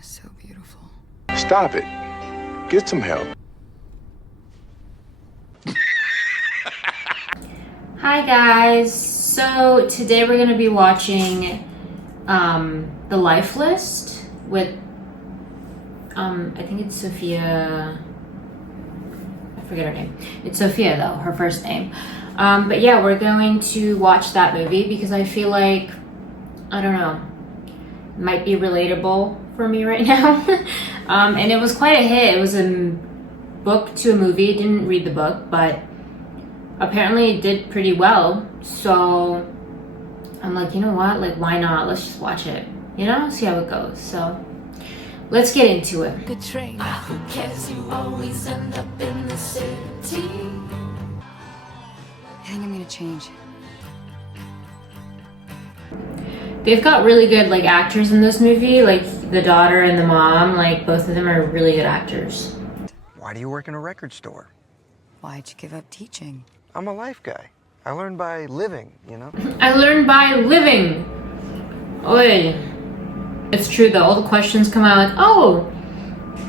is so beautiful. Stop it. Get some help. Hi guys, so today we're gonna be watching The Life List with I think it's Sophia. I forget her name. It's Sophia though, her first name. But yeah, we're going to watch that movie because I feel like, I don't know, it might be relatable for me right now. And it was quite a hit. It was a book to a movie. Didn't read the book, but apparently it did pretty well. So I'm like, you know what? Like, why not? Let's just watch it. You know, see how it goes. So let's get into it. Good train. Who cares? You always end up in the city. I think I'm gonna change. They've got really good like actors in this movie, like the daughter and the mom. Like both of them are really good actors. Why do you work in a record store? Why'd you give up teaching? I'm a life guy. I learn by living, you know? I learned by living. Oy. It's true though. All the questions come out like, oh,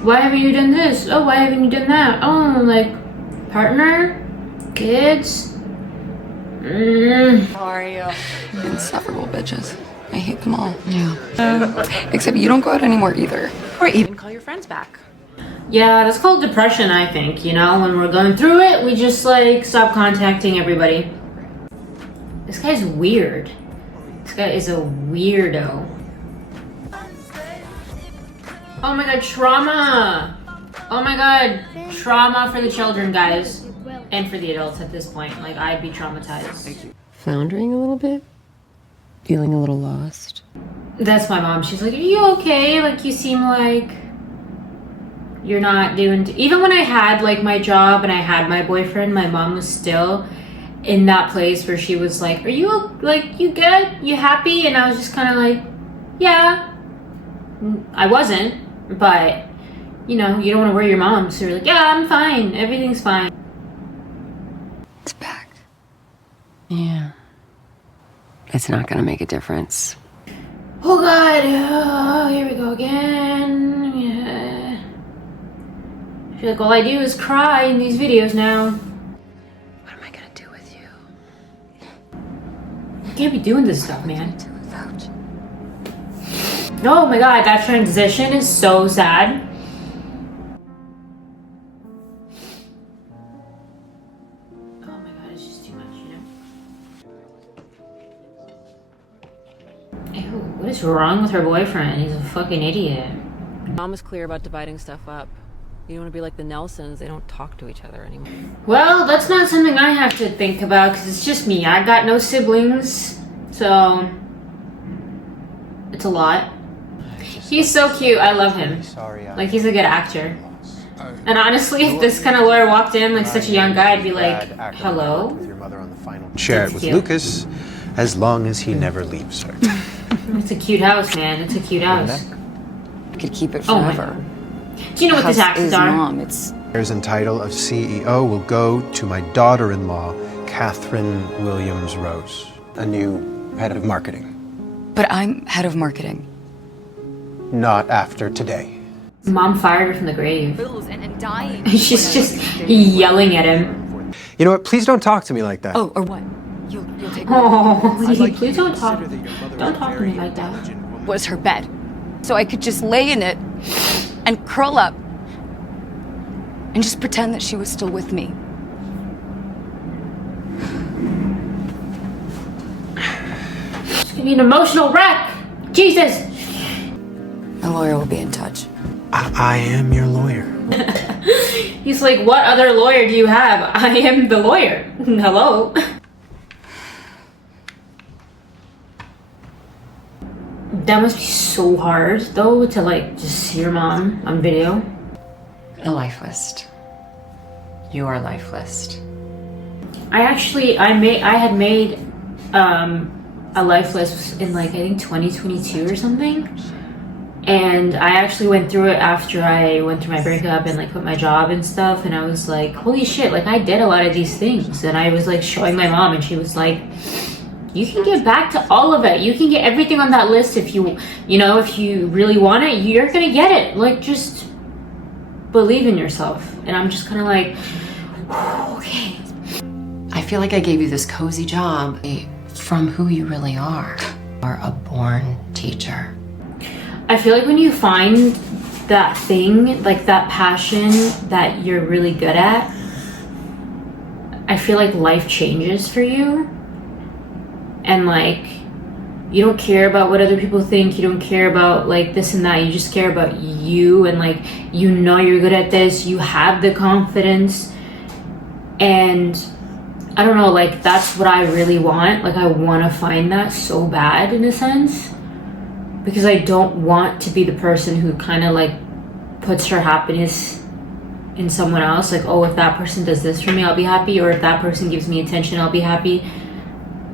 why haven't you done this? Oh, why haven't you done that? Oh, like partner, kids. How are you? Insufferable bitches. I hate them all. Yeah. Except you don't go out anymore either. Or even call your friends back. Yeah, that's called depression, I think. You know, when we're going through it, we just like stop contacting everybody. This guy's weird. This guy is a weirdo. Oh my god, trauma! Oh my god, trauma for the children, guys. And for the adults at this point. Like, I'd be traumatized. Floundering a little bit? Feeling a little lost? That's my mom. She's like, are you okay? Like, you seem like you're not doing... Even when I had, like, my job and I had my boyfriend, my mom was still in that place where she was like, are you, like, you good? You happy? And I was just kind of like, yeah. I wasn't, but, you know, you don't want to worry your mom. So you're like, yeah, I'm fine. Everything's fine. It's back. Yeah. It's not gonna make a difference. Oh god, oh, here we go again. Yeah. I feel like all I do is cry in these videos now. What am I gonna do with you? You can't be doing this stuff, man. Do without you. Oh my god, that transition is so sad. Oh my god, it's just too much, you know? Ew, what is wrong with her boyfriend? He's a fucking idiot. Mom was clear about dividing stuff up. You don't want to be like the Nelsons. They don't talk to each other anymore. Well, that's not something I have to think about because it's just me. I got no siblings, so it's a lot. He's so cute. I love him. Like, he's a good actor. And honestly, if this kind of lawyer walked in, like such a young guy, I'd be like, hello? Share it with cute. Lucas as long as he never leaves her. It's a cute house, man. It's a cute house. I could keep it Oh my forever. God. Do you know what the House taxes is are? Mom. It's Shares and title of CEO will go to my daughter-in-law, Catherine Williams Rose, a new head of marketing. but I'm head of marketing. Not after today. Mom fired her from the grave. And dying. She's just yelling at him. You know what? Please don't talk to me like that. Oh, or what? You'll take Oh, please don't talk. Don't talk to me like that. was her bed. So I could just lay in it and curl up and just pretend that she was still with me. She's gonna be an emotional wreck. Jesus. My lawyer will be in touch. I am your lawyer. He's like, what other lawyer do you have? I am the lawyer. Hello. That must be so hard, though, to like just see your mom on video. A life list. Your life list. I had made a life list in like I think 2022 or something, and I actually went through it after I went through my breakup and like quit my job and stuff, and I was like, holy shit, like I did a lot of these things, and I was like showing my mom, and she was like, You can get back to all of it. You can get everything on that list if you know, if you really want it, you're gonna get it. Like, just believe in yourself. And I'm just kind of like, okay. I feel like I gave you this cozy job from who you really are. You are a born teacher. I feel like when you find that thing, like that passion that you're really good at, I feel like life changes for you. And like, you don't care about what other people think. You don't care about like this and that. You just care about you, and like, you know you're good at this. You have the confidence. And I don't know, like, that's what I really want. Like, I want to find that so bad in a sense, because I don't want to be the person who kind of like puts her happiness in someone else. Like, oh, if that person does this for me, I'll be happy. Or if that person gives me attention, I'll be happy.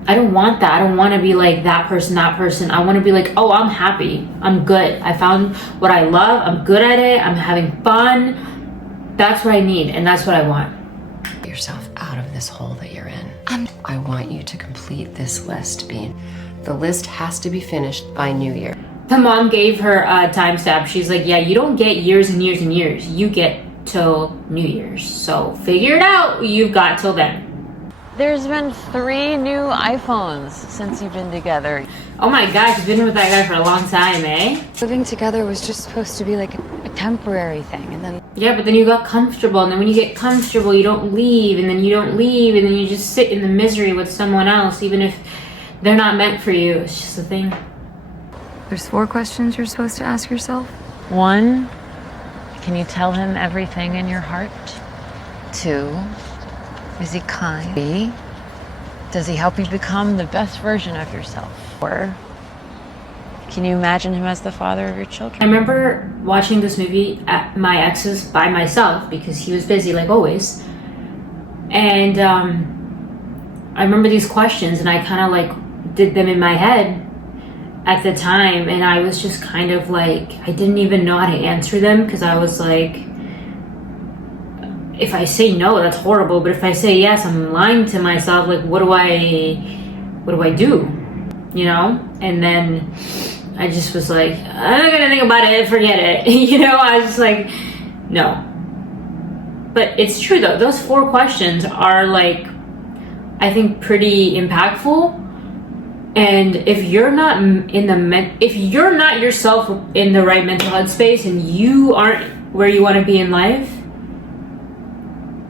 I don't want that. I don't want to be like that person. I want to be like, oh, I'm happy. I'm good. I found what I love. I'm good at it. I'm having fun. That's what I need, and that's what I want. Get yourself out of this hole that you're in. I want you to complete this list, Bean. The list has to be finished by New Year. The mom gave her a timestamp. She's like, yeah, you don't get years and years and years. You get till New Year's. So figure it out. You've got till then. There's been 3 new iPhones since you've been together. Oh my gosh, you've been with that guy for a long time, eh? Living together was just supposed to be like a temporary thing, and then Yeah, but then you got comfortable, and then when you get comfortable, you don't leave, and then you don't leave, and then you just sit in the misery with someone else, even if they're not meant for you. It's just a thing. there's 4 questions you're supposed to ask yourself. 1, can you tell him everything in your heart? 2, is he kind? 3, does he help you become the best version of yourself? 4, can you imagine him as the father of your children? I remember watching this movie at my ex's by myself because he was busy, like always. And I remember these questions, and I kind of like did them in my head at the time, and I was just kind of like, I didn't even know how to answer them, because I was like, if I say no, that's horrible, but if I say yes, I'm lying to myself. Like, what do I do? You know? And then I just was like, I'm not gonna think about it, forget it. You know, I was just like, no. But it's true though, those 4 questions are like, I think, pretty impactful. And if you're not if you're not yourself in the right mental health space, and you aren't where you want to be in life,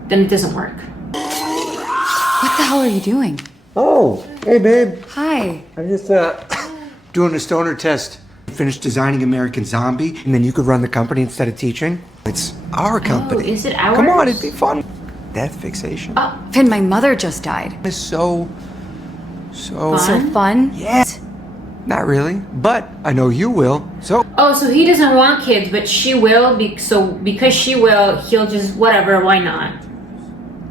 then it doesn't work. What the hell are you doing? Oh, hey, babe. Hi. I'm just doing a stoner test. Finished designing American Zombie, and then you could run the company instead of teaching. It's our company. Oh, is it ours? Come on, it'd be fun. Death fixation. Finn, my mother just died. It's so So fun? Yeah. Not really, but I know you will. So Oh, so he doesn't want kids, but she will. So because she will, he'll just whatever. Why not?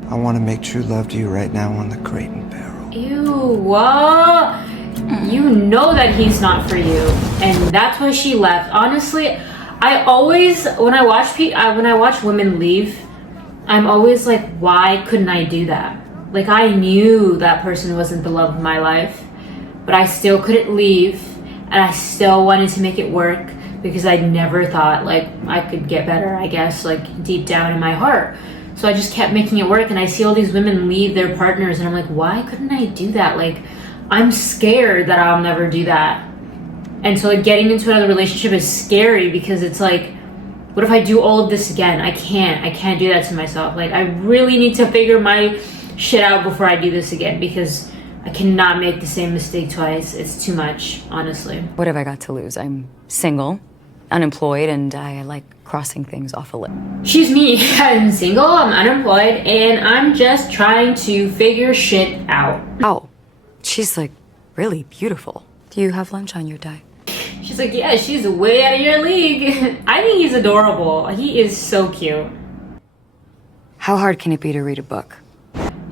I want to make true love to you right now on the crate and barrel. Ew. Whoa. You know that he's not for you, and that's why she left. Honestly, I always when I watch women leave, I'm always like, why couldn't I do that? Like, I knew that person wasn't the love of my life, but I still couldn't leave, and I still wanted to make it work because I never thought like I could get better, I guess, like deep down in my heart. So I just kept making it work, and I see all these women leave their partners, and I'm like, why couldn't I do that? Like, I'm scared that I'll never do that. And so like getting into another relationship is scary because it's like, what if I do all of this again? I can't do that to myself. Like, I really need to figure my shit out before I do this again, because I cannot make the same mistake twice. It's too much, honestly. What have I got to lose? I'm single, unemployed, and I like crossing things off a list. She's me. I'm single, I'm unemployed, and I'm just trying to figure shit out. Oh, she's like really beautiful. Do you have lunch on your day? She's like, yeah, she's way out of your league. I think he's adorable. He is so cute. How hard can it be to read a book?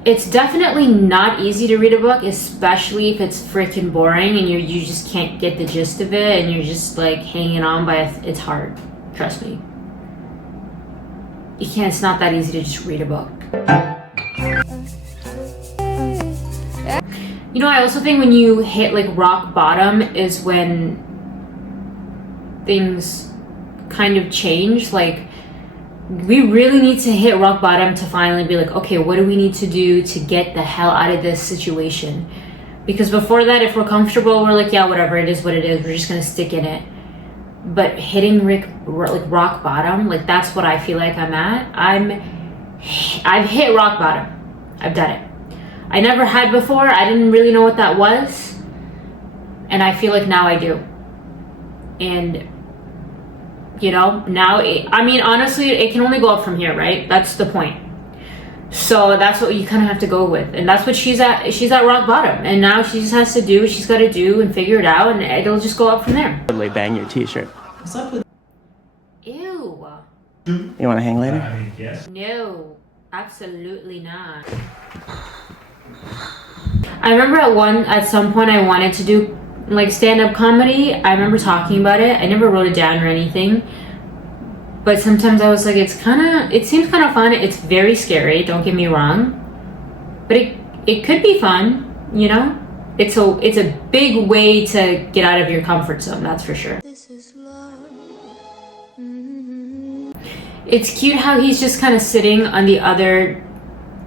It's definitely not easy to read a book, especially if it's freaking boring and you just can't get the gist of it, and you're just like hanging on by it's hard. Trust me. You can't. It's not that easy to just read a book. You know, I also think when you hit like rock bottom is when things kind of change. Like, we really need to hit rock bottom to finally be like, okay, what do we need to do to get the hell out of this situation? Because before that, if we're comfortable, we're like, yeah, whatever, it is what it is, we're just gonna stick in it. But hitting like rock bottom, like that's what I feel like I'm at. I've hit rock bottom. I've done it. I never had before. I didn't really know what that was, and I feel like now I do. And you know, now I mean, honestly, it can only go up from here, right? That's the point. So that's what you kind of have to go with, and that's what she's at. She's at rock bottom, and now she just has to do what she's got to do and figure it out, and it'll just go up from there. Totally bang your t-shirt. What's up with? Ew. You want to hang later? Yes. No, absolutely not. I remember at some point I wanted to do like stand-up comedy. I remember talking about it. I never wrote it down or anything. But sometimes I was like, it seems kind of fun. It's very scary, don't get me wrong. But it could be fun, you know? It's a big way to get out of your comfort zone, that's for sure. This is love. It's cute how he's just kind of sitting on the other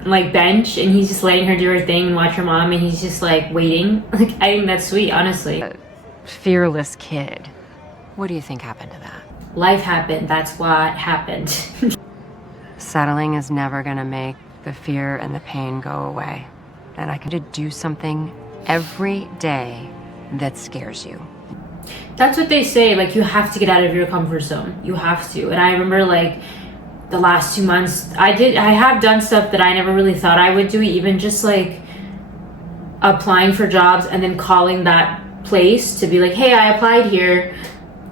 like bench and he's just letting her do her thing and watch her mom, and he's just like waiting. Like, I think that's sweet, honestly. Fearless kid. What do you think happened to that? Life happened, that's what happened. Settling is never gonna make the fear and the pain go away. And I could do something every day that scares you. That's what they say, like, you have to get out of your comfort zone. You have to. And I remember like the last 2 months, I have done stuff that I never really thought I would do, even just like applying for jobs and then calling that place to be like, hey, I applied here.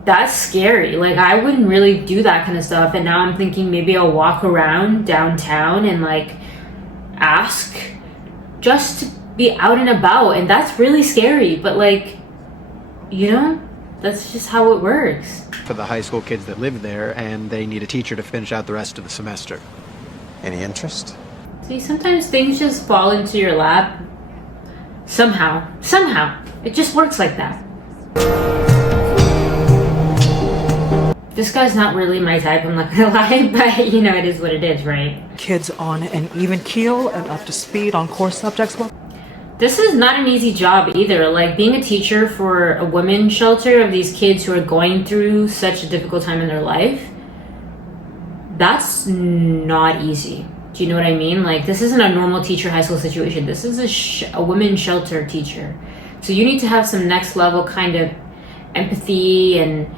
That's scary. Like, I wouldn't really do that kind of stuff. And now I'm thinking maybe I'll walk around downtown and like ask just to be out and about. And that's really scary. But like, you know, that's just how it works. For the high school kids that live there, and they need a teacher to finish out the rest of the semester. Any interest? See, sometimes things just fall into your lap. Somehow. It just works like that. This guy's not really my type, I'm not gonna lie, but you know, it is what it is, right? Kids on an even keel and up to speed on core subjects. This is not an easy job either. Like, being a teacher for a women's shelter of these kids who are going through such a difficult time in their life, that's not easy. Do you know what I mean? Like, this isn't a normal teacher high school situation. This is a women's shelter teacher. So you need to have some next level kind of empathy and,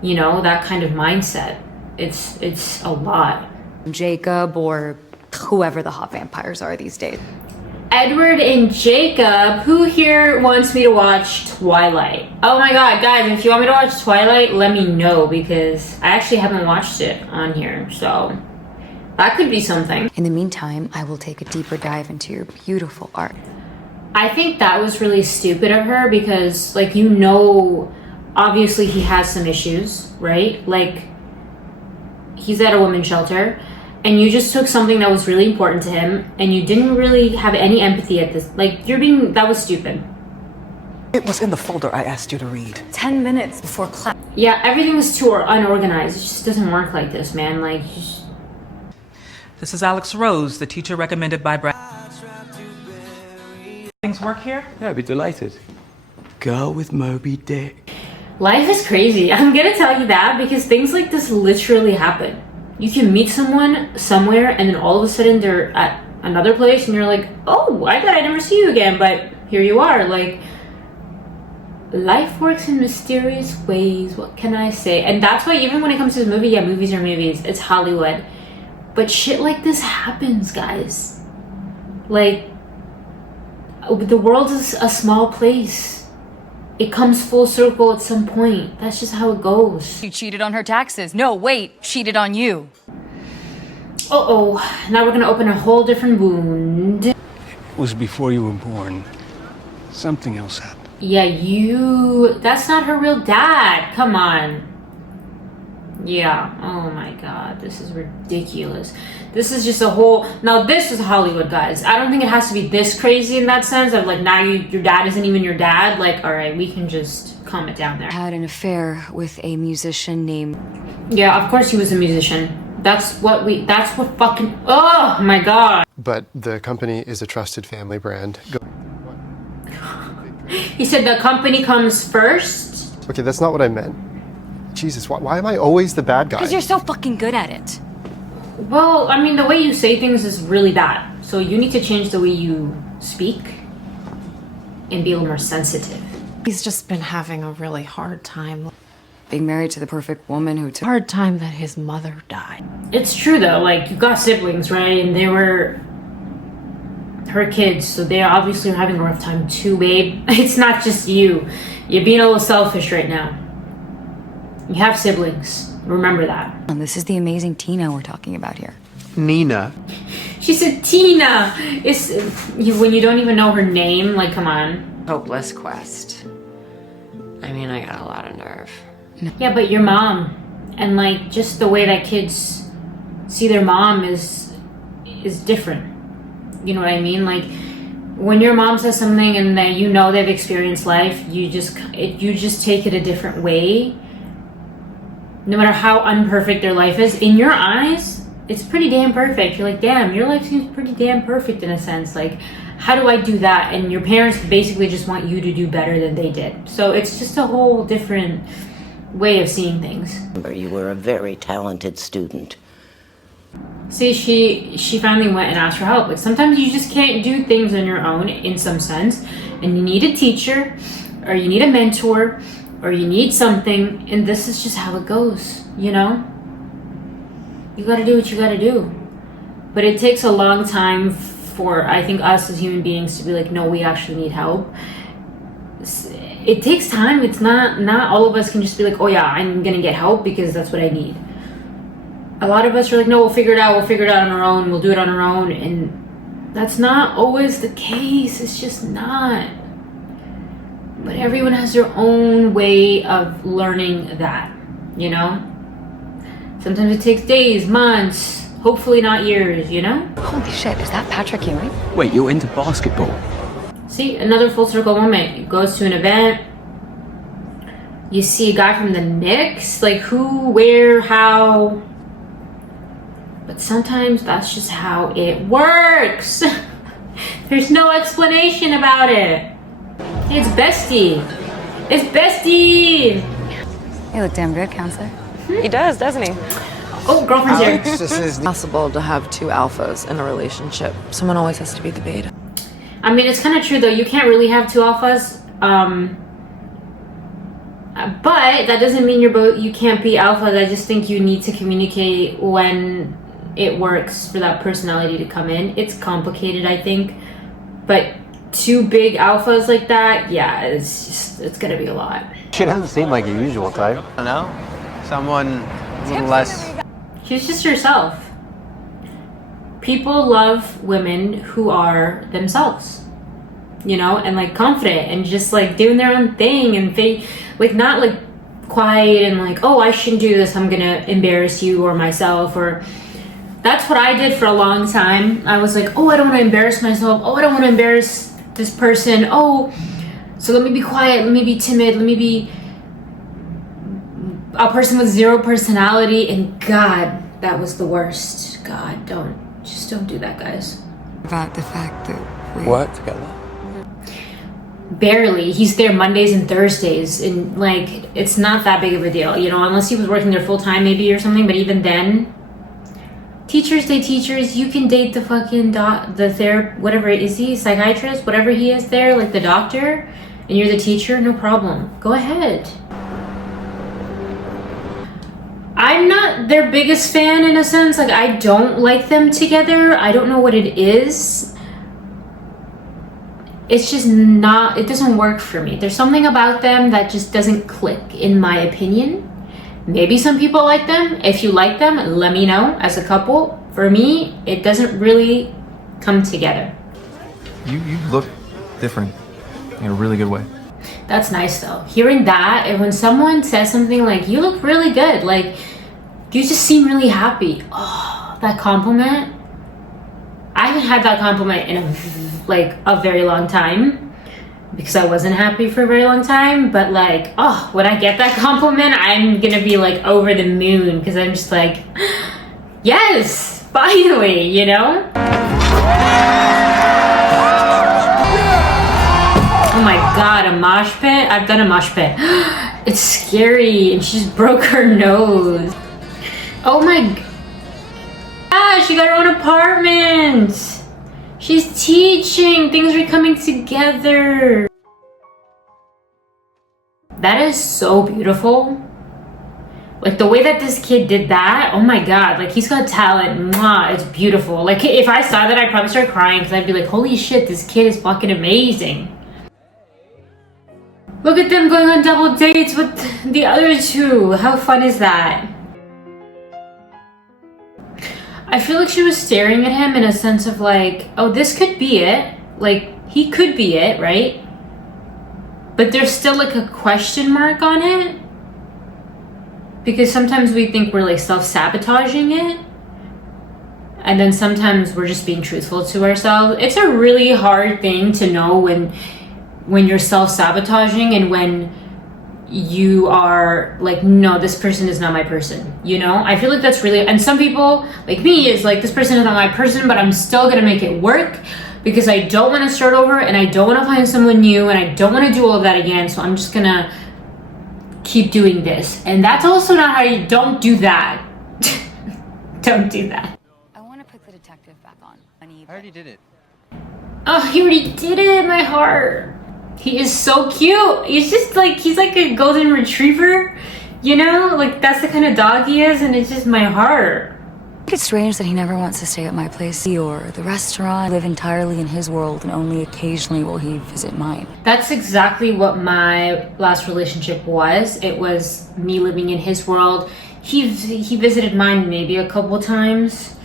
you know, that kind of mindset. It's a lot. Jacob or whoever the hot vampires are these days. Edward and Jacob. Who here wants me to watch Twilight? Oh my god, guys, if you want me to watch Twilight, let me know, because I actually haven't watched it on here, so that could be something. In the meantime, I will take a deeper dive into your beautiful art. I think that was really stupid of her, because, like, you know, obviously he has some issues, right? Like, he's at a women's shelter, and you just took something that was really important to him, and you didn't really have any empathy at this. Like, that was stupid. It was in the folder I asked you to read. 10 minutes before class. Yeah, everything was too unorganized. It just doesn't work like this, man. Like, This is Alex Rose, the teacher recommended by Brad. Things work here? Yeah, I'd be delighted. Girl with Moby Dick. life is crazy. I'm gonna tell you that, because things like this literally happen. You can meet someone somewhere and then all of a sudden they're at another place and you're like, oh, I thought I'd never see you again, but here you are. Like, life works in mysterious ways. What can I say? And that's why even when it comes to this movie, yeah, movies are movies. It's Hollywood. But shit like this happens, guys. Like, the world is a small place. It comes full circle at some point. That's just how it goes. She cheated on her taxes. No, wait, cheated on you. Uh-oh. Now we're gonna open a whole different wound. It was before you were born. Something else happened. Yeah, that's not her real dad. Come on. Yeah, oh my god, this is ridiculous. This is just a whole, now this is Hollywood, guys. I don't think it has to be this crazy in that sense of like, now your dad isn't even your dad. Like, all right, we can just calm it down there. Had an affair with a musician named... Yeah, of course he was a musician. That's what fucking, oh my god. But the company is a trusted family brand. He said the company comes first. Okay, that's not what I meant. Jesus, why am I always the bad guy? Because you're so fucking good at it. Well, I mean, the way you say things is really bad. So you need to change the way you speak and be a little more sensitive. He's just been having a really hard time. Being married to the perfect woman who took... Hard time that his mother died. It's true though, like you got siblings, right? And they were her kids, so they obviously are having a rough time too, babe. It's not just you. You're being a little selfish right now. You have siblings. Remember that. And this is the amazing Tina we're talking about here. Nina. She said Tina. It's when you don't even know her name, like come on. Hopeless quest. I mean, I got a lot of nerve. Yeah, but your mom, and like just the way that kids see their mom is different. You know what I mean? Like when your mom says something and that you know they've experienced life, you just take it a different way. No matter how unperfect their life is, in your eyes, it's pretty damn perfect. You're like, damn, your life seems pretty damn perfect in a sense. Like, how do I do that? And your parents basically just want you to do better than they did. So it's just a whole different way of seeing things. You were a very talented student. See, she finally went and asked for help. Like sometimes you just can't do things on your own in some sense, and you need a teacher, or you need a mentor, or you need something, and this is just how it goes, you know? You gotta do what you gotta do. But it takes a long time for, I think, us as human beings to be like, no, we actually need help. It takes time. It's not all of us can just be like, oh yeah, I'm gonna get help because that's what I need. A lot of us are like, no, we'll figure it out on our own, we'll do it on our own, and that's not always the case. It's just not. But everyone has their own way of learning that, you know? Sometimes it takes days, months, hopefully not years, you know? Holy shit, is that Patrick Ewing? Wait, you're into basketball? See, another full circle moment. You goes to an event, you see a guy from the Knicks, like who, where, how. But sometimes that's just how it works. There's no explanation about it. It's bestie. It's bestie. You look damn good, counselor. He does, doesn't he? Oh, girlfriend's here. This is Possible to have two alphas in a relationship. Someone always has to be the beta. I mean, it's kind of true though. You can't really have two alphas. But that doesn't mean you can't be alphas. I just think you need to communicate when it works for that personality to come in. It's complicated, I think. But two big alphas like that, yeah, it's gonna be a lot. She doesn't seem like your usual type. I know. Someone a little less. She's just herself. People love women who are themselves, you know, and like confident and just like doing their own thing and like not like quiet and like, oh, I shouldn't do this, I'm gonna embarrass you or myself. Or that's what I did for a long time. I was like, oh, I don't want to embarrass myself. Oh, I don't want to embarrass this person. Oh, so let me be quiet, let me be timid, let me be a person with zero personality. And God, that was the worst. God, don't do that, guys. About the fact that we... What? Together? Barely. He's there Mondays and Thursdays, and like it's not that big of a deal, you know, unless he was working there full time maybe or something. But even then, teachers date teachers. You can date the fucking whatever is he, psychiatrist, whatever he is there, like the doctor, and you're the teacher, no problem. Go ahead. I'm not their biggest fan in a sense. Like I don't like them together. I don't know what it is. It's just not, it doesn't work for me. There's something about them that just doesn't click, in my opinion. Maybe some people like them. If you like them, let me know as a couple. For me, it doesn't really come together. You look different in a really good way. That's nice though. Hearing that, and when someone says something like, you look really good, like You just seem really happy. Oh, that compliment. I haven't had that compliment in a very long time because I wasn't happy for a very long time. But like, oh, when I get that compliment, I'm gonna be like over the moon because I'm just like, yes, finally, you know? Oh my God, a mosh pit? I've done a mosh pit. It's scary, and she just broke her nose. Oh my, ah, she got her own apartment. She's teaching, things are coming together. That is so beautiful. Like the way that this kid did that, oh my God, like he's got talent, mwah, it's beautiful. Like if I saw that, I'd probably start crying because I'd be like, holy shit, this kid is fucking amazing. Look at them going on double dates with the other two. How fun is that? I feel like she was staring at him in a sense of like, oh, this could be it. Like, he could be it, right? But there's still like a question mark on it. Because sometimes we think we're like self-sabotaging it. And then sometimes we're just being truthful to ourselves. It's a really hard thing to know when you're self-sabotaging and when you are like, no, this person is not my person, you know? I feel like that's really, and some people like me is like, this person is not my person, but I'm still gonna make it work because I don't want to start over and I don't want to find someone new and I don't want to do all of that again, so I'm just gonna keep doing this. And that's also not how you, don't do that. Don't do that. I want to put the detective back on. I already did it. Oh, he already did it, my heart. He is so cute. He's just like, he's like a golden retriever, you know? Like that's the kind of dog he is, and it's just my heart. I think it's strange that he never wants to stay at my place or the restaurant. I live entirely in his world and only occasionally will he visit mine. That's exactly what my last relationship was. It was me living in his world. He visited mine maybe a couple times,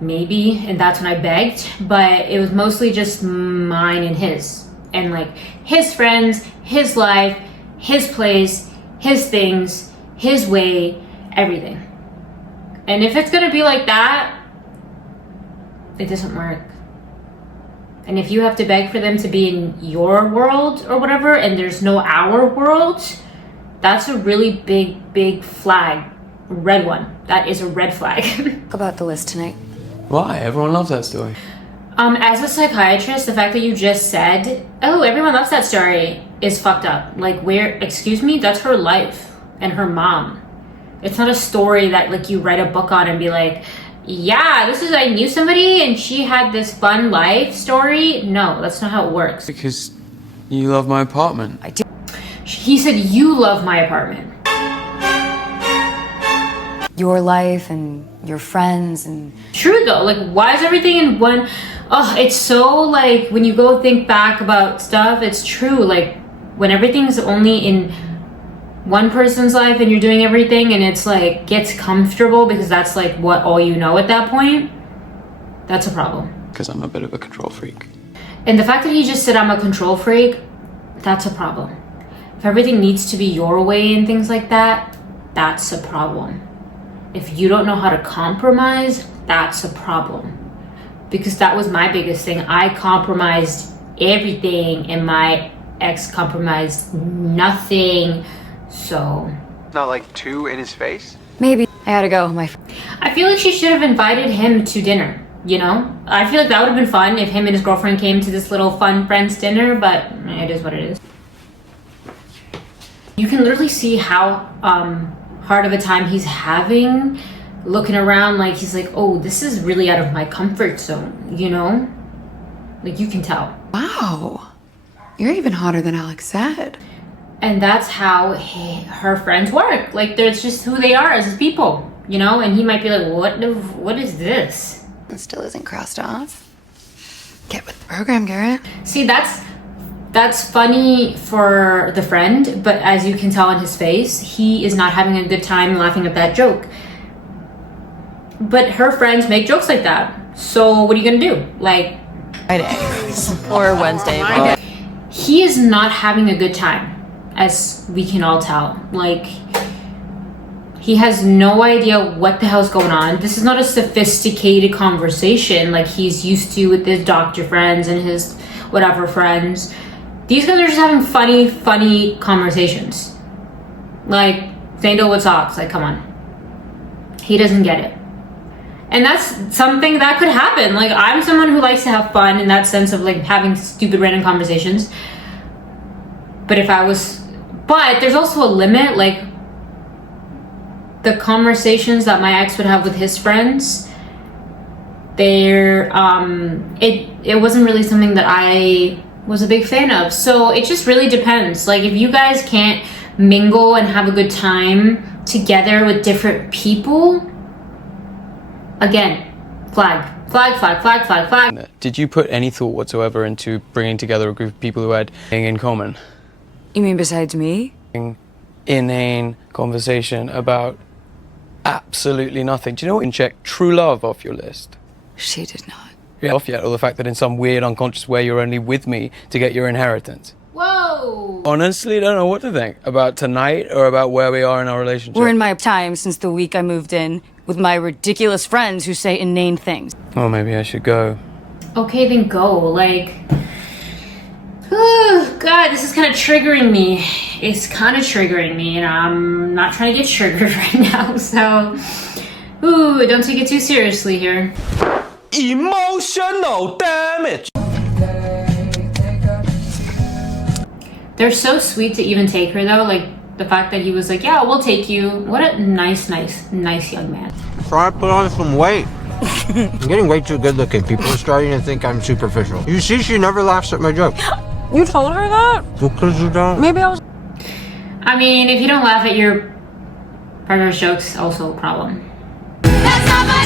maybe, and that's when I begged, but it was mostly just mine and his. And like his friends, his life, his place, his things, his way, everything. And if it's gonna be like that, it doesn't work. And if you have to beg for them to be in your world or whatever, and there's no our world, that's a really big flag. Red one. That is a red flag. About the list tonight. Why? Everyone loves that story. As a psychiatrist, the fact that you just said, oh, everyone loves that story is fucked up. Like, where, excuse me, that's her life and her mom. It's not a story that like you write a book on and be like, yeah, this is, I knew somebody and she had this fun life story. No, that's not how it works. Because you love my apartment. I do. He said, you love my apartment. Your life and your friends and... True though, like why is everything in one... Oh, it's so like, when you go think back about stuff, it's true. Like when everything's only in one person's life and you're doing everything and it's like, gets comfortable because that's like what all you know at that point, that's a problem. Because I'm a bit of a control freak. And the fact that he just said I'm a control freak, that's a problem. If everything needs to be your way and things like that, that's a problem. If you don't know how to compromise, that's a problem. Because that was my biggest thing. I compromised everything and my ex compromised nothing. So... Not like two in his face? Maybe. I gotta go. I feel like she should have invited him to dinner, you know? I feel like that would have been fun if him and his girlfriend came to this little fun friends dinner, but it is what it is. You can literally see how hard of a time he's having, looking around like he's like, oh, this is really out of my comfort zone, you know? Like you can tell. Wow, you're even hotter than Alex said. And that's how her friends work. Like there's just who they are as people, you know? And he might be like, what is this? It still isn't crossed off. Get with the program, Garrett. See, that's funny for the friend, but as you can tell on his face, he is not having a good time laughing at that joke. But her friends make jokes like that. So what are you gonna do? Like Friday or Wednesday. He is not having a good time, as we can all tell. Like He has no idea what the hell's going on. This is not a sophisticated conversation like he's used to with his doctor friends and his whatever friends. These guys are just having funny conversations. Like, they know what socks. Like, come on. He doesn't get it. And that's something that could happen. Like, I'm someone who likes to have fun in that sense of like having stupid random conversations. But there's also a limit. Like, the conversations that my ex would have with his friends, it wasn't really something that I was a big fan of. So it just really depends. Like, if you guys can't mingle and have a good time together with different people, again, flag. Did you put any thought whatsoever into bringing together a group of people who had anything in common? You mean besides me? Inane conversation about absolutely nothing. Do you know what? You can check true love off your list. She did not. Yeah, off yet, or the fact that in some weird unconscious way you're only with me to get your inheritance. Whoa! Honestly, don't know what to think about tonight or about where we are in our relationship. We're in my time since the week I moved in with my ridiculous friends who say inane things. Oh, maybe I should go. Okay, then go. Like, oh, God, this is kind of triggering me. It's kind of triggering me, and I'm not trying to get triggered right now, so... Ooh, don't take it too seriously here. Emotional damage. They're so sweet to even take her, though. Like, the fact that he was like, yeah, we'll take you. What a nice young man. Try to put on some weight. I'm getting way too good looking. People are starting to think I'm superficial. You see, she never laughs at my joke. You told her that? Because you don't. Maybe I was... I mean, if you don't laugh at your partner's jokes, also a problem. God,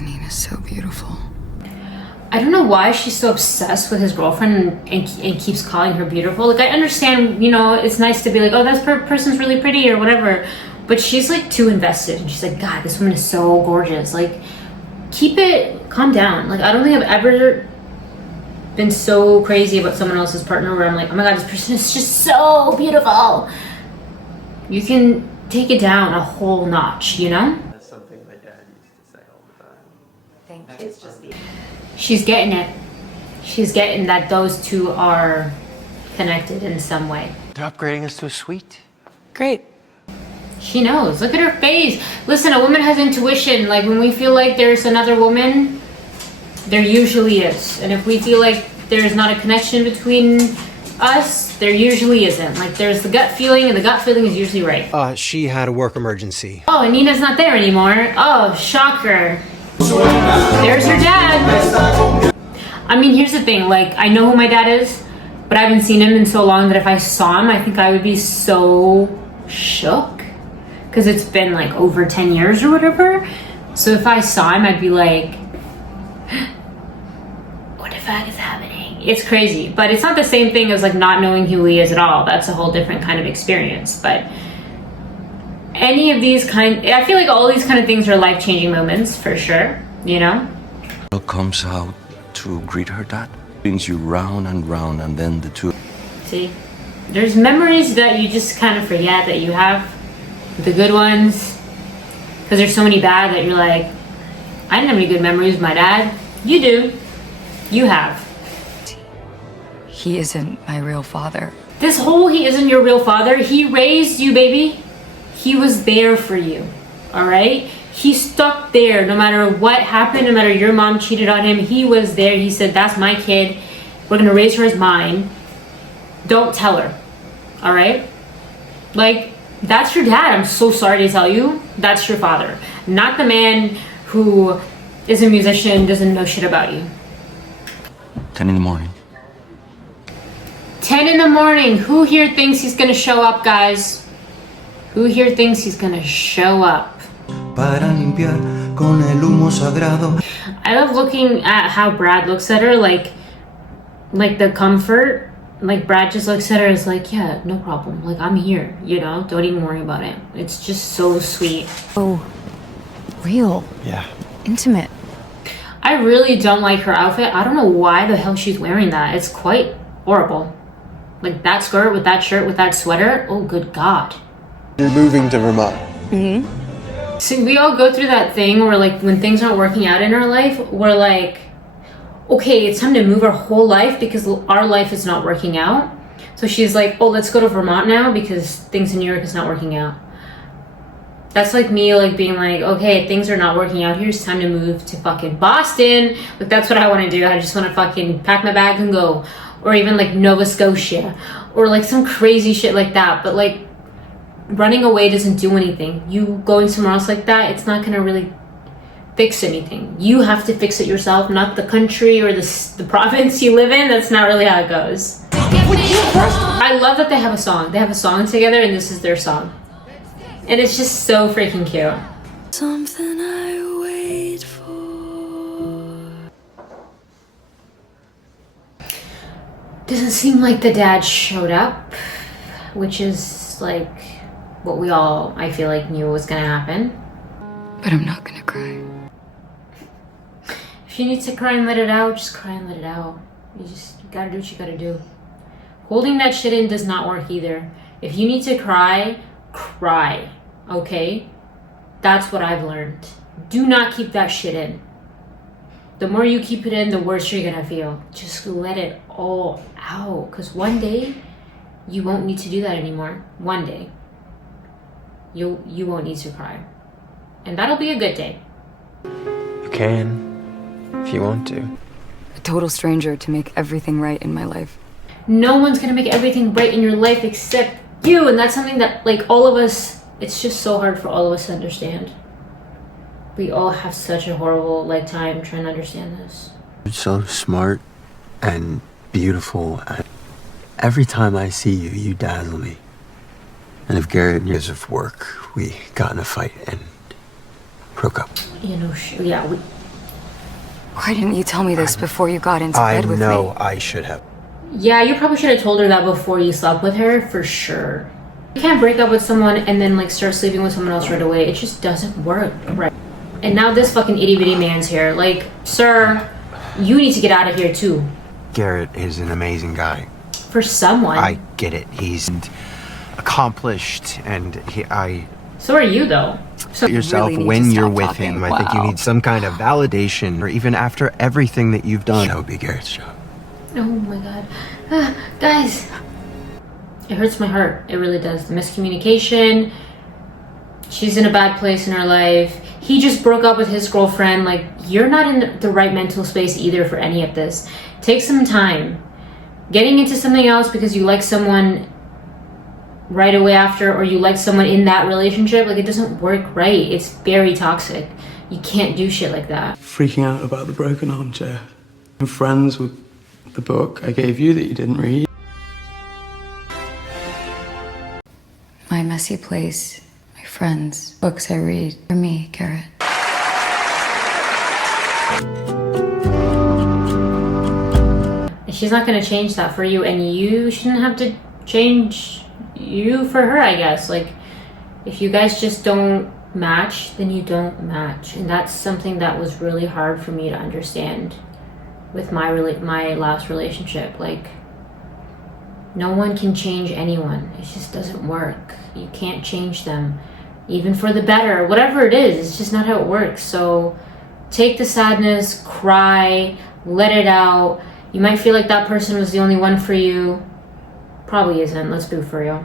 Nina's so beautiful. I don't know why she's so obsessed with his girlfriend and keeps calling her beautiful. Like, I understand, you know, it's nice to be like, oh, that person's really pretty or whatever. But she's like too invested. And she's like, God, this woman is so gorgeous. Like, calm down. Like, I don't think I've ever been so crazy about someone else's partner where I'm like, oh my God, this person is just so beautiful. You can take it down a whole notch, you know? That's something my dad used to say all the time. Thank you. It's just She's getting it. She's getting that those two are connected in some way. They're upgrading us to a suite. great. She knows. Look at her face. Listen, a woman has intuition. Like, when we feel like there's another woman, there usually is. And if we feel like there's not a connection between us, there usually isn't. Like, there's the gut feeling, and the gut feeling is usually right. She had a work emergency. Oh, and Nina's not there anymore. Oh, shocker. There's her dad. I mean, here's the thing. Like, I know who my dad is, but I haven't seen him in so long that if I saw him, I think I would be so shook. Because it's been like over 10 years or whatever. So if I saw him, I'd be like, what the fuck is happening? It's crazy. But it's not the same thing as like not knowing who he is at all. That's a whole different kind of experience. But any of these I feel like all these kind of things are life-changing moments for sure, you know? Girl comes out to greet her dad, brings you round and round, and then the two. See, there's memories that you just kind of forget that you have, the good ones, because there's so many bad that you're like, I didn't have any good memories with my dad. You do. You have. He isn't my real father. This whole he isn't your real father. He raised you, baby. He was there for you, all right? He stuck there no matter what happened, no matter your mom cheated on him. He was there. He said, that's my kid. We're going to raise her as mine. Don't tell her, all right? Like, that's your dad. I'm so sorry to tell you. That's your father. Not the man who is a musician, doesn't know shit about you. 10 in the morning. 10 in the morning. Who here thinks he's going to show up, guys? Who here thinks he's going to show up? Para limpiar con el humo sagrado. I love looking at how Brad looks at her, like the comfort. Like, Brad just looks at her as like, yeah, no problem. Like, I'm here, you know? Don't even worry about it. It's just so sweet. Oh, real. Yeah. Intimate. I really don't like her outfit. I don't know why the hell she's wearing that. It's quite horrible. Like that skirt with that shirt with that sweater. Oh, good God. You're moving to Vermont. Mm-hmm. So we all go through that thing where like when things aren't working out in our life, we're like, okay, it's time to move our whole life because our life is not working out. So she's like, oh, let's go to Vermont now because things in New York is not working out. That's like me like being like, okay, things are not working out here. It's time to move to fucking Boston. Like that's what I want to do. I just want to fucking pack my bag and go. Or even like Nova Scotia. Or like some crazy shit like that. But like running away doesn't do anything. You going somewhere else like that, it's not going to really fix anything. You have to fix it yourself, not the country or the province you live in. That's not really how it goes. I love that they have a song. They have a song together and this is their song. And it's just so freaking cute. Something I wait for. Doesn't seem like the dad showed up, which is like what we all, I feel like, knew was gonna happen. But I'm not gonna cry. If you need to cry and let it out, just cry and let it out. You gotta do what you gotta do. Holding that shit in does not work either. If you need to cry, cry. Okay? That's what I've learned. Do not keep that shit in. The more you keep it in, the worse you're gonna feel. Just let it all out. Because one day, you won't need to do that anymore. One day. You won't need to cry. And that'll be a good day. You can, if you want to. A total stranger to make everything right in my life. No one's gonna make everything right in your life except you. And that's something that, like, all of us, it's just so hard for all of us to understand. We all have such a horrible, like, time trying to understand this. You're so smart and beautiful. And every time I see you, you dazzle me. And if Garrett knew years of work, we got in a fight and broke up. You know, yeah, Why didn't you tell me this before you got into bed with me? I know I should have. Yeah, you probably should have told her that before you slept with her, for sure. You can't break up with someone and then like start sleeping with someone else right away. It just doesn't work, right? And now this fucking itty bitty man's here. Like, sir, you need to get out of here too. Garrett is an amazing guy. For someone. I get it. He's accomplished and So are you though. So yourself really when you're with talking. him. I think you need some kind of validation, or even after everything that you've done. That would be Garrett's job. Oh my god. Guys. It hurts my heart. It really does. The miscommunication. She's in a bad place in her life. He just broke up with his girlfriend. Like, you're not in the right mental space either for any of this. Take some time. Getting into something else because you like someone right away after, or you like someone in that relationship, like, it doesn't work right. It's very toxic. You can't do shit like that. Freaking out about the broken armchair. I'm friends with the book I gave you that you didn't read. My messy place, my friends, books I read. For me, Garrett. She's not gonna change that for you, and you shouldn't have to change you for her, I guess. Like, if you guys just don't match, then you don't match. And that's something that was really hard for me to understand with my last relationship. Like, no one can change anyone. It just doesn't work. You can't change them, even for the better. Whatever it is, it's just not how it works. So take the sadness, cry, let it out. You might feel like that person was the only one for you. Probably isn't. Let's be for real.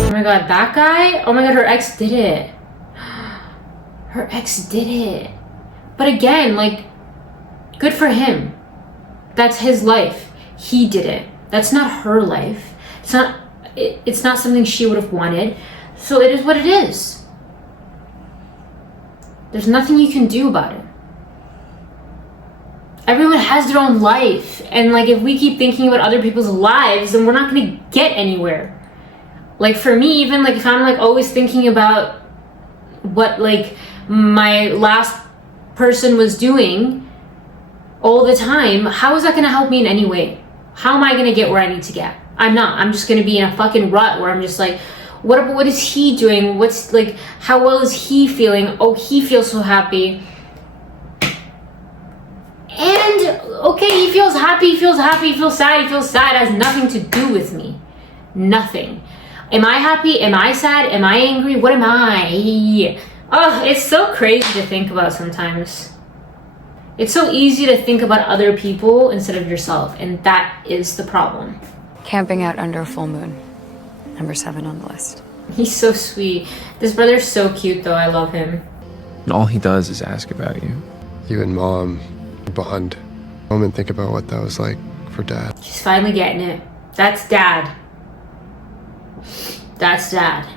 Oh my god, that guy? Oh my god, her ex did it. Her ex did it. But again, like, good for him. That's his life. He did it. That's not her life. It's not something she would have wanted. So it is what it is. There's nothing you can do about it. Everyone has their own life. And like, if we keep thinking about other people's lives, then we're not gonna get anywhere. Like, for me, even like, if I'm like always thinking about what like my last person was doing all the time, how is that gonna help me in any way? How am I gonna get where I need to get? I'm not. I'm just gonna be in a fucking rut where I'm just like, what is he doing? What's like, how well is he feeling? Oh, he feels so happy. Okay, he feels happy, he feels happy, he feels sad, he feels sad. It has nothing to do with me. Nothing. Am I happy? Am I sad? Am I angry? What am I? Oh, it's so crazy to think about sometimes. It's so easy to think about other people instead of yourself, and that is the problem. Camping out under a full moon. Number 7 on the list. He's so sweet. This brother's so cute though, I love him. And all he does is ask about you. You and Mom bond. Home and think about what that was like for Dad. She's finally getting it. That's Dad. That's Dad.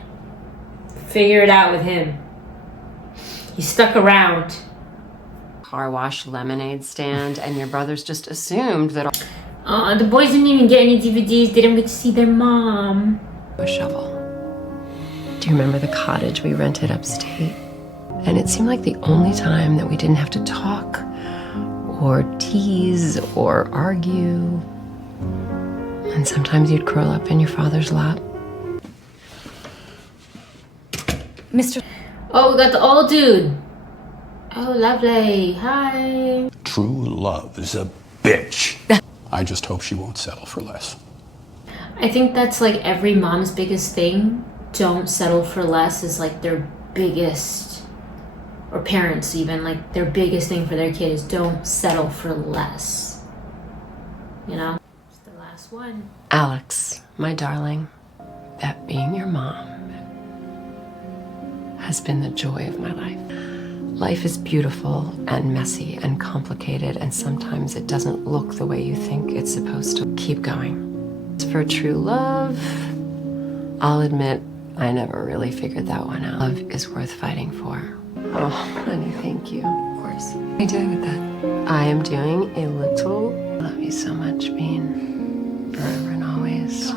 Figure it out with him. He stuck around. Car wash, lemonade stand, and your brothers just assumed that The boys didn't even get any DVDs. They didn't get to see their mom. a shovel. Do you remember the cottage we rented upstate? And it seemed like the only time that we didn't have to talk or tease or argue. And sometimes you'd curl up in your father's lap. Mr. Oh, we got the old dude. Oh, lovely. Hi. True love is a bitch. I just hope she won't settle for less. I think that's like every mom's biggest thing. Don't settle for less is like their biggest, or parents even, like their biggest thing for their kids. Don't settle for less. You know? It's the last one. Alex, my darling, that being your mom has been the joy of my life. Life is beautiful and messy and complicated, and sometimes it doesn't look the way you think it's supposed to. Keep going. For true love, I'll admit I never really figured that one out. Love is worth fighting for. Oh, honey, thank you. Of course. What are you doing with that? I am doing a little love you so much, Bean. Forever and always.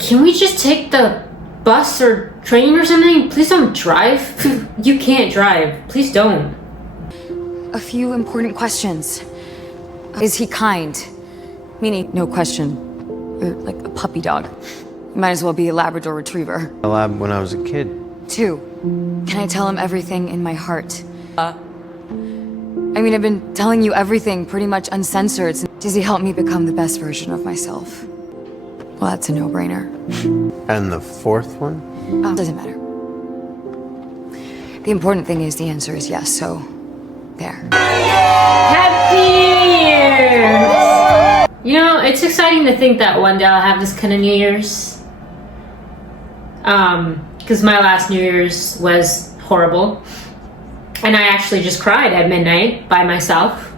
Can we just take the bus or train or something? Please don't drive. You can't drive. Please don't. A few important questions. Is he kind? Meaning, no question. Or like a puppy dog. He might as well be a Labrador Retriever. A lab when I was a kid. 2, can I tell him everything in my heart? I mean, I've been telling you everything pretty much uncensored. Does he help me become the best version of myself? Well, that's a no-brainer. And the 4th one? Oh, doesn't matter. The important thing is the answer is yes, so there. Happy New Year! You know, it's exciting to think that one day I'll have this kind of New Year's. Because my last New Year's was horrible. And I actually just cried at midnight by myself.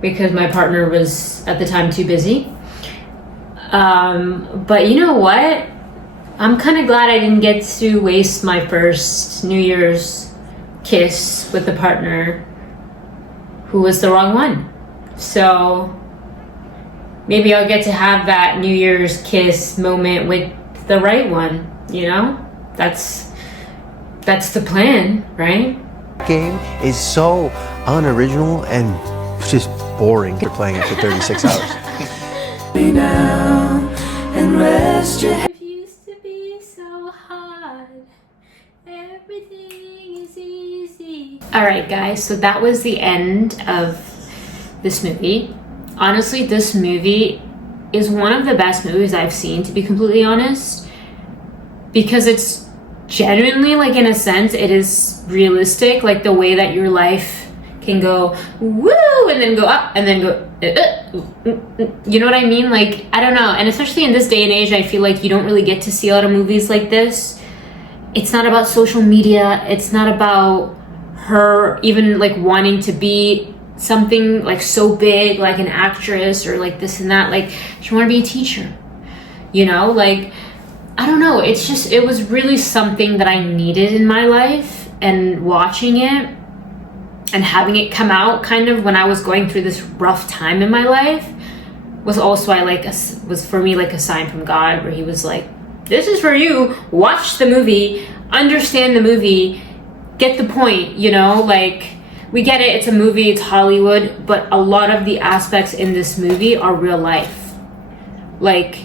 Because my partner was at the time too busy. But you know what? I'm kind of glad I didn't get to waste my first New Year's kiss with a partner who was the wrong one. So maybe I'll get to have that New Year's kiss moment with the right one, you know? That's the plan, right? Game is so unoriginal and just boring for playing it for 36 hours. Down and rest your head. Life used to be so hard. Everything is easy. Alright guys, so that was the end of this movie. Honestly, this movie is one of the best movies I've seen, to be completely honest. Because it's genuinely, like in a sense, it is realistic. Like the way that your life can go woo and then go up and then go you know what I mean? Like, I don't know. And especially in this day and age, I feel like you don't really get to see a lot of movies like this. It's not about social media. It's not about her even like wanting to be something like so big, like an actress or like this and that. Like, she wanted to be a teacher, you know? Like, I don't know. It's just, it was really something that I needed in my life, and watching it and having it come out kind of when I was going through this rough time in my life was also, was for me like a sign from God, where he was like, this is for you. Watch the movie, understand the movie, get the point, you know? Like, we get it, it's a movie, it's Hollywood, but a lot of the aspects in this movie are real life. Like,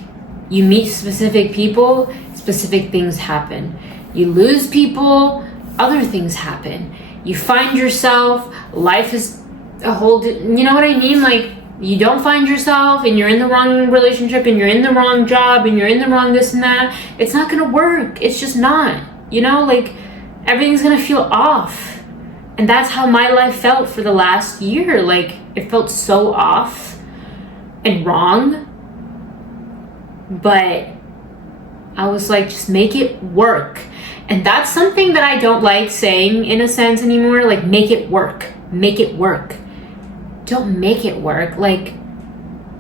you meet specific people, specific things happen. You lose people, other things happen. You find yourself, life is a whole, you know what I mean? Like, you don't find yourself and you're in the wrong relationship and you're in the wrong job and you're in the wrong this and that. It's not gonna work. It's just not, you know, like everything's gonna feel off. And that's how my life felt for the last year. Like, it felt so off and wrong. But I was like, just make it work. And that's something that I don't like saying in a sense anymore. Like, make it work. Make it work. Don't make it work. Like,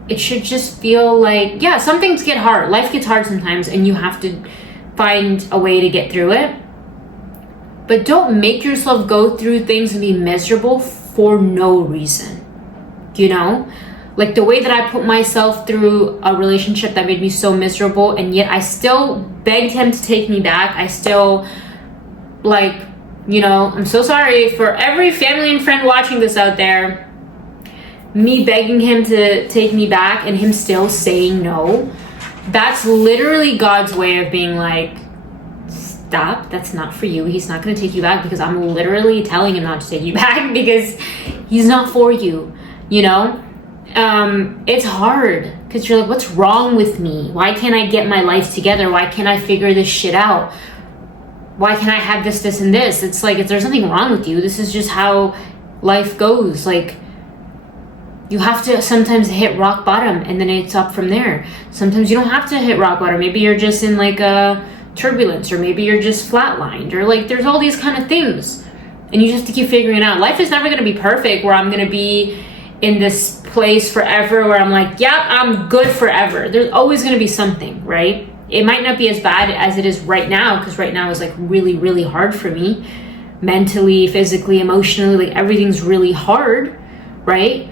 it should just feel like, yeah, some things get hard. Life gets hard sometimes and you have to find a way to get through it. But don't make yourself go through things and be miserable for no reason. You know? Like the way that I put myself through a relationship that made me so miserable, and yet I still begged him to take me back. I still, like, you know, I'm so sorry for every family and friend watching this out there. Me begging him to take me back and him still saying no. That's literally God's way of being like, stop, that's not for you. He's not going to take you back, because I'm literally telling him not to take you back because he's not for you, you know? It's hard because you're like, what's wrong with me? Why can't I get my life together? Why can't I figure this shit out? Why can't I have this, this, and this? It's like, if there's nothing wrong with you, this is just how life goes. Like, you have to sometimes hit rock bottom and then it's up from there. Sometimes you don't have to hit rock bottom. Maybe you're just in like a turbulence, or maybe you're just flatlined, or like there's all these kind of things. And you just have to keep figuring it out. Life is never going to be perfect where I'm going to be in this place forever where I'm like, yeah, I'm good forever. There's always going to be something, right? It might not be as bad as it is right now, because right now is like really, really hard for me. Mentally, physically, emotionally, like everything's really hard, right?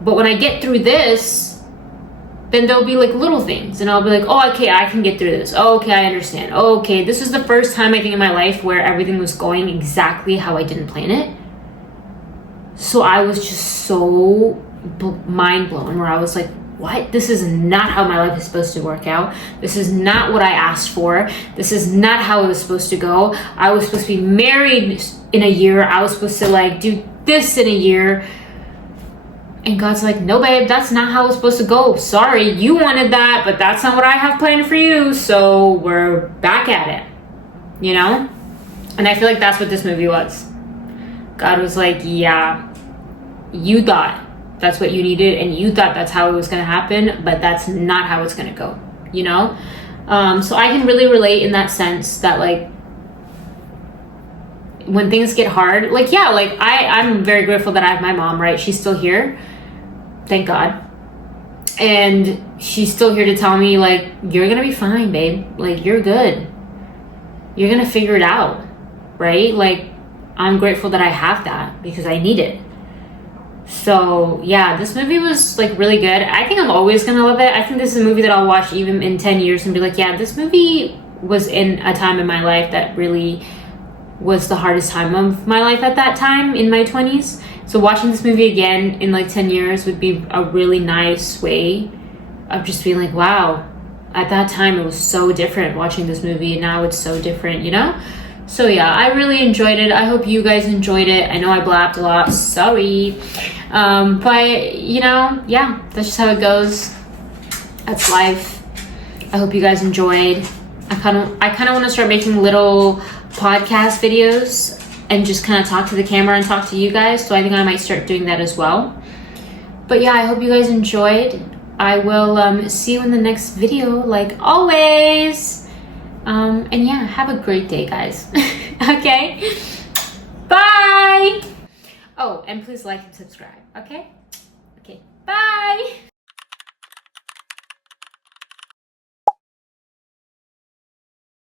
But when I get through this, then there'll be like little things and I'll be like, oh, okay, I can get through this. Oh, okay, I understand. Oh, okay, this is the first time I think in my life where everything was going exactly how I didn't plan it. So I was just so mind blown, where I was like, what? This is not how my life is supposed to work out. This is not what I asked for. This is not how it was supposed to go. I was supposed to be married in a year. I was supposed to like do this in a year. And God's like, no, babe, that's not how it's supposed to go. Sorry, you wanted that, but that's not what I have planned for you. So we're back at it, you know? And I feel like that's what this movie was. God was like, yeah, you thought that's what you needed and you thought that's how it was going to happen, but that's not how it's going to go, you know? So I can really relate in that sense that, like, when things get hard, like, yeah, like I'm very grateful that I have my mom, right? She's still here. Thank God. And she's still here to tell me, like, you're going to be fine, babe. Like, you're good. You're going to figure it out, right? Like, I'm grateful that I have that because I need it. So, yeah, this movie was, like, really good. I think I'm always going to love it. I think this is a movie that I'll watch even in 10 years and be like, yeah, this movie was in a time in my life that really was the hardest time of my life at that time in my 20s. So watching this movie again in like 10 years would be a really nice way of just being like, wow, at that time it was so different watching this movie, and now it's so different, you know? So yeah, I really enjoyed it. I hope you guys enjoyed it. I know I blabbed a lot, sorry. But you know, yeah, that's just how it goes. That's life. I hope you guys enjoyed. I kind of want to start making little podcast videos and just kind of talk to the camera and talk to you guys. So I think I might start doing that as well. But yeah, I hope you guys enjoyed. I will see you in the next video, like always. And yeah, have a great day, guys. Okay? Bye! Oh, and please like and subscribe, okay? Okay, bye!